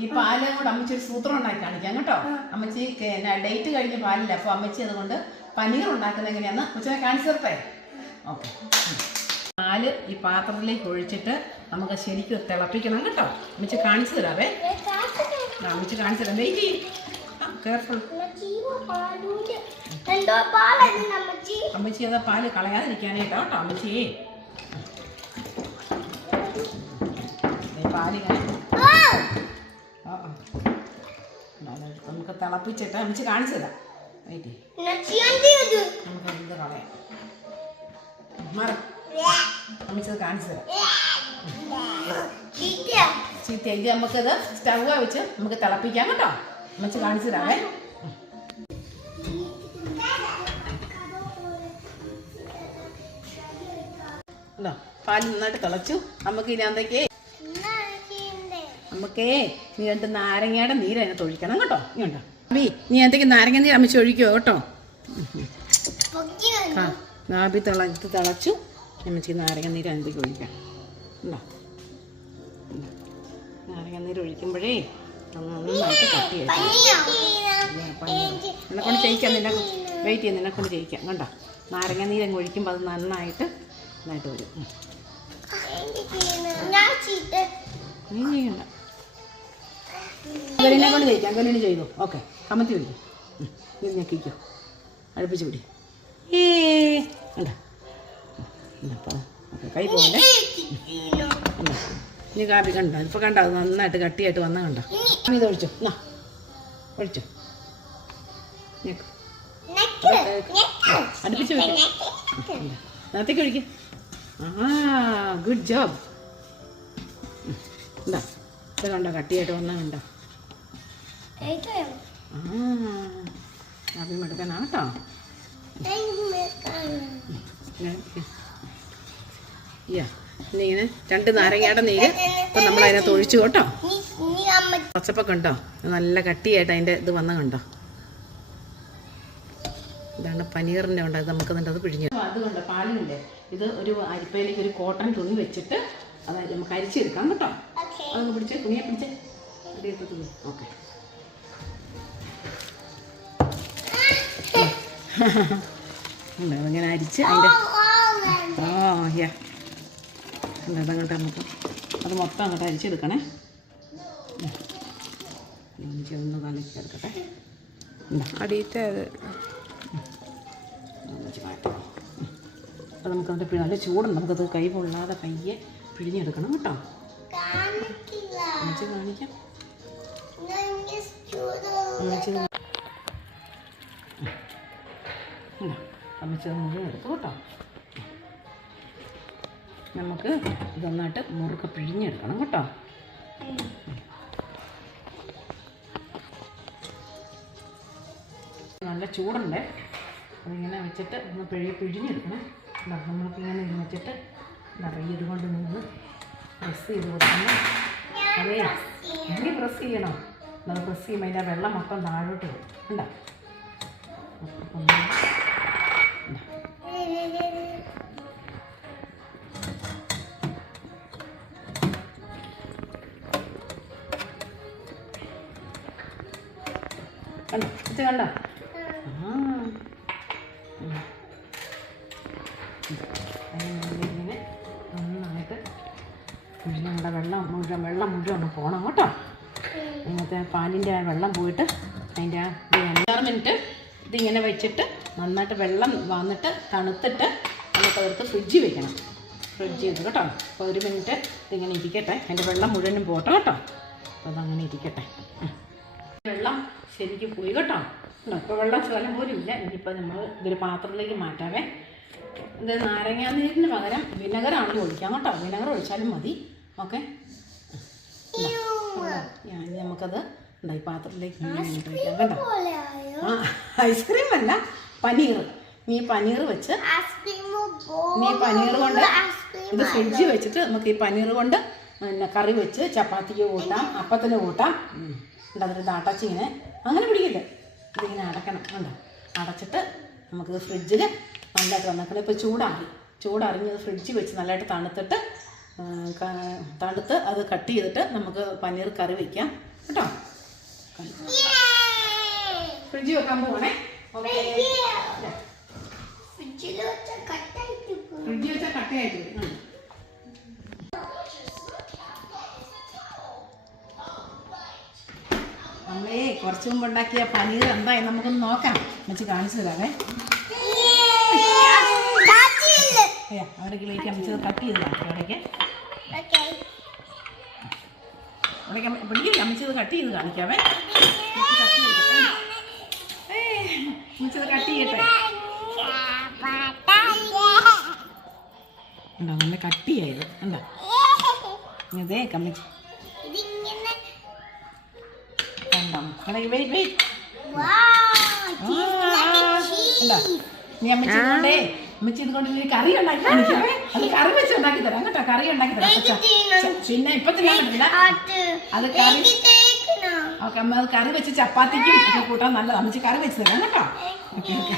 ഈ പാല് കൊണ്ട് അമ്മച്ചി ഒരു സൂത്രം ഉണ്ടാക്കി കാണിക്കാം കേട്ടോ. അമ്മച്ചി ഡേറ്റ് കഴിഞ്ഞ പാലില്ല, അപ്പോൾ അമ്മച്ചി അതുകൊണ്ട് പനീർ ഉണ്ടാക്കുന്നത് എങ്ങനെയാന്ന് കൊച്ചിനെ കാണിച്ചു തരട്ടെ. ഓക്കെ, പാല് ഈ പാത്രത്തിലേക്ക് ഒഴിച്ചിട്ട് നമുക്ക് ശരിക്കും തിളപ്പിക്കണം കേട്ടോ. അമ്മച്ചി കാണിച്ചു തരാവേ. അമ്മച്ചി കാണിച്ചു തരാം, വെയിറ്റ് ചെയ്യും. കെയർഫുൾ. അമ്മച്ചി അതാ പാല് കളയാതിരിക്കാനായിട്ടോ കേട്ടോ. അമ്മച്ചി പാലിങ്ങനെ നമുക്ക് തിളപ്പിച്ചിട്ട് അമ്മച്ചി കാണിച്ചു തരാം. വെയിറ്റ് നമുക്ക് എന്ത് കളയാം. അമ്മച്ചത് കാണിച്ചു തരാം. ചീത്ത ഇത് നമുക്കത് സ്റ്റവ് വെച്ച് നമുക്ക് തിളപ്പിക്കാം കേട്ടോ. അമ്മച്ചി കാണിച്ചു തരാവേ. പാല് നന്നായിട്ട് തിളച്ചു. നമുക്ക് ഇതിനകത്തേക്ക് നീ 2 നാരങ്ങയുടെ നീര് അതിനകത്ത് ഒഴിക്കണം കേട്ടോ. ഇങ്ങോട്ടോ അബി, നീ അതിനകത്തേക്ക് നാരങ്ങ നീര് അമ്മച്ചി ഒഴിക്കുമോ കേട്ടോ. ആബി തിളച്ചു. അമ്മച്ചി നാരങ്ങ നീര് അതിനകത്തേക്ക് ഒഴിക്കാം. ഉണ്ടോ, നാരങ്ങ നീര് ഒഴിക്കുമ്പോഴേ നന്നായിട്ട് കട്ടിയായിട്ട് നിന്നെക്കൊണ്ട് ചെയ്യിക്കാം. വെയിറ്റ് ചെയ്യാം, നിന്നെക്കൊണ്ട് ചെയ്യിക്കാം. കണ്ടോ, നാരങ്ങ നീര് അങ്ങ് ഒഴിക്കുമ്പോൾ അത് നന്നായിട്ട് വരും. നീ ചെയ്യണ്ട, ഗലിനെ കൊണ്ട് ചെയ്യിക്കാം. ഗലിന് ചെയ്തു. ഓക്കെ, കമത്തി പിടിക്കും. ഇത് ഞെക്കിക്കോ, അടുപ്പിച്ച് പിടി. കണ്ടോ, കൈ പോകണ്ടേ. ഇനി കാപ്പി കണ്ടോ, ഇപ്പോൾ കണ്ടോ അത് നന്നായിട്ട് കട്ടിയായിട്ട് വന്നാൽ കണ്ടോ. ഇത് ഒഴിച്ചോ, എന്നാ ഒഴിച്ചോ, അടുപ്പിച്ച് വയ്ക്കും. നേരത്തേക്ക് ഒഴിക്കും. Good job. എന്താ ഇത് കണ്ടോ, കട്ടിയായിട്ട് വന്നാൽ കണ്ടോ. കാപ്പി മെടുക്കാനാ കേട്ടോ. ഇങ്ങനെ 2 നാരങ്ങയുടെ നീര് ഇപ്പം നമ്മൾ അതിനകത്ത് ഒഴിച്ചു കേട്ടോ. പച്ചപ്പൊക്കെ ഉണ്ടോ, നല്ല കട്ടിയായിട്ട് അതിൻ്റെ ഇത് വന്ന കണ്ടോ. ഇതാണ് പനീറിൻ്റെ ഉണ്ട്. അത് നമുക്ക് അത് പിഴിഞ്ഞു. അതുകൊണ്ട് പാലിൻ്റെ ഇത് ഒരു അരിപ്പയിലേക്ക് ഒരു കോട്ടൺ തുണി വെച്ചിട്ട് അതായത് നമുക്ക് അരിച്ചെടുക്കാം കേട്ടോ. അതൊന്ന് പിടിച്ച്, തുണിയെ പിടിച്ച് അടിയത്തെ തുണി. ഓക്കെ, അതങ്ങനെ അരിച്ച് അതിൻ്റെ അതങ്ങോട്ട് നമുക്ക് അത് മൊത്തം അങ്ങോട്ട് അരിച്ചെടുക്കണേ. ഒന്ന് കാണിച്ചെടുക്കട്ടെ. അടിയത്തെ മാറ്റാം. അപ്പോൾ നമുക്കതിൻ്റെ നല്ല ചൂടുണ്ട്. നമുക്കത് കൈ പൊള്ളാതെ പയ്യെ പിഴിഞ്ഞെടുക്കണം കേട്ടോ. കാണിക്കാം. അമ്മച്ചത് മുഴുവൻ എടുത്തു കേട്ടോ. നമുക്ക് ഇതൊന്നായിട്ട് മുറുക്കെ പിഴിഞ്ഞെടുക്കണം കേട്ടോ. നല്ല ചൂടുണ്ട്. അതിങ്ങനെ വെച്ചിട്ട് ഒന്ന് പിഴിഞ്ഞെടുക്കണം. നമ്മൾക്കിങ്ങനെ വെച്ചിട്ട് നിറയെ ഇതുകൊണ്ട് നിന്ന് പ്രസ് ചെയ്ത് കൊടുക്കണം. അതേ ഇനി പ്രസ് ചെയ്യണം. അത് പ്രസ് ചെയ്യുമ്പോൾ അതിൻ്റെ വെള്ളം മൊത്തം താഴോട്ട് വരും. ഉണ്ടോ, കണ്ടോ ഇത് കണ്ടോ. ഇങ്ങനെ നന്നായിട്ട് നമ്മുടെ വെള്ളം മുഴുവൻ ഒന്ന് പോകണം കേട്ടോ. ഇങ്ങനത്തെ പാലിൻ്റെ ആ വെള്ളം പോയിട്ട് അതിൻ്റെ ആ 5-6 മിനിറ്റ് ഇതിങ്ങനെ വെച്ചിട്ട് നന്നായിട്ട് വെള്ളം വന്നിട്ട് തണുത്തിട്ട് നമുക്കതെടുത്ത് ഫ്രിഡ്ജിൽ വെക്കണം. ഫ്രിഡ്ജ് ചെയ്ത് കേട്ടോ. അപ്പോൾ 1 മിനിറ്റ് ഇതിങ്ങനെ ഇരിക്കട്ടെ. അതിൻ്റെ വെള്ളം മുഴുവനും പോട്ടെ കേട്ടോ. അപ്പോൾ അതങ്ങനെ ഇരിക്കട്ടെ. വെള്ളം ശരിക്കും പോയി കേട്ടോ. ഇപ്പോൾ വെള്ളം ശകലം പോലും ഇല്ല. ഇനിയിപ്പോൾ നമ്മൾ ഇതൊരു പാത്രത്തിലേക്ക് മാറ്റാവേ. ഇത് നാരങ്ങാനീരിന് പകരം വിനെഗറാണെങ്കിൽ ഒഴിക്കാം കേട്ടോ. വിനെഗർ ഒഴിച്ചാലും മതി. ഓക്കെ, നമുക്കത് ഈ പാത്രത്തിലേക്ക് ഒഴിക്കാം കേട്ടോ. ഐസ്ക്രീം അല്ല, പനീർ. നീ പനീർ വെച്ച് പനീർ കൊണ്ട് ഇത് ഫ്രിഡ്ജിൽ വെച്ചിട്ട് നമുക്ക് ഈ പനീർ കൊണ്ട് പിന്നെ കറി വെച്ച് ചപ്പാത്തിക്ക് കൂട്ടാം, അപ്പത്തിന് കൂട്ടാം. അതിൽ അടച്ച് ഇങ്ങനെ അങ്ങനെ പിടിക്കില്ല. ഇതിങ്ങനെ അടക്കണം. കണ്ടോ, അടച്ചിട്ട് നമുക്കിത് ഫ്രിഡ്ജിൽ നല്ലതായിട്ട് വന്നേക്കണം. ഇപ്പോൾ ചൂടാക്കി ചൂടറിഞ്ഞത് ഫ്രിഡ്ജിൽ വെച്ച് നല്ലതായിട്ട് തണുത്തിട്ട് തണുത്ത് അത് കട്ട് ചെയ്തിട്ട് നമുക്ക് പനീർ കറി വയ്ക്കാം കേട്ടോ. ഫ്രിഡ്ജിൽ വെക്കാൻ പോകണേ. ഫ്രിഡ്ജിൽ വെച്ചാൽ കട്ടയായിട്ട് വരും. നമ്മളേ കുറച്ച് മുമ്പ് ഉണ്ടാക്കിയ പനീർ എന്തായി നമുക്കൊന്ന് നോക്കാം. അമ്മച്ചി കാണിച്ചു തരാവേ. അവിടേക്കിലേക്ക് അമ്മച്ചത് കട്ട് ചെയ്ത് കാണിക്കാം. അവിടേക്ക് അമ്മച്ചത് കട്ട് ചെയ്ത് കാണിക്കാവേ. അമ്മച്ചത് കട്ട് ചെയ്യട്ടെ. ഉണ്ടോ നല്ല കട്ട് ചെയ്ത് ഉണ്ടോ? ഇതേ കമ്മച്ചി നീ അമ്മച്ചി കൊണ്ടേ അമ്മച്ചി ഇത് കൊണ്ട് നീ കറി ഉണ്ടാക്കി കാണിക്കാവേ. അത് കറി വെച്ച് ഉണ്ടാക്കി തരാം കേട്ടോ. കറി ഉണ്ടാക്കി തരാം. പിന്നെ ഇപ്പൊ തിന്നാൻ പറ്റില്ല. അത് കറി ഓക്കെ അമ്മ അത് കറി വെച്ച് ചപ്പാത്തിക്കും ഒക്കെ കൂട്ടാൻ നല്ലതാണ്. അമ്മച്ചി കറി വെച്ച് തരാം കേട്ടോ. Okay okay.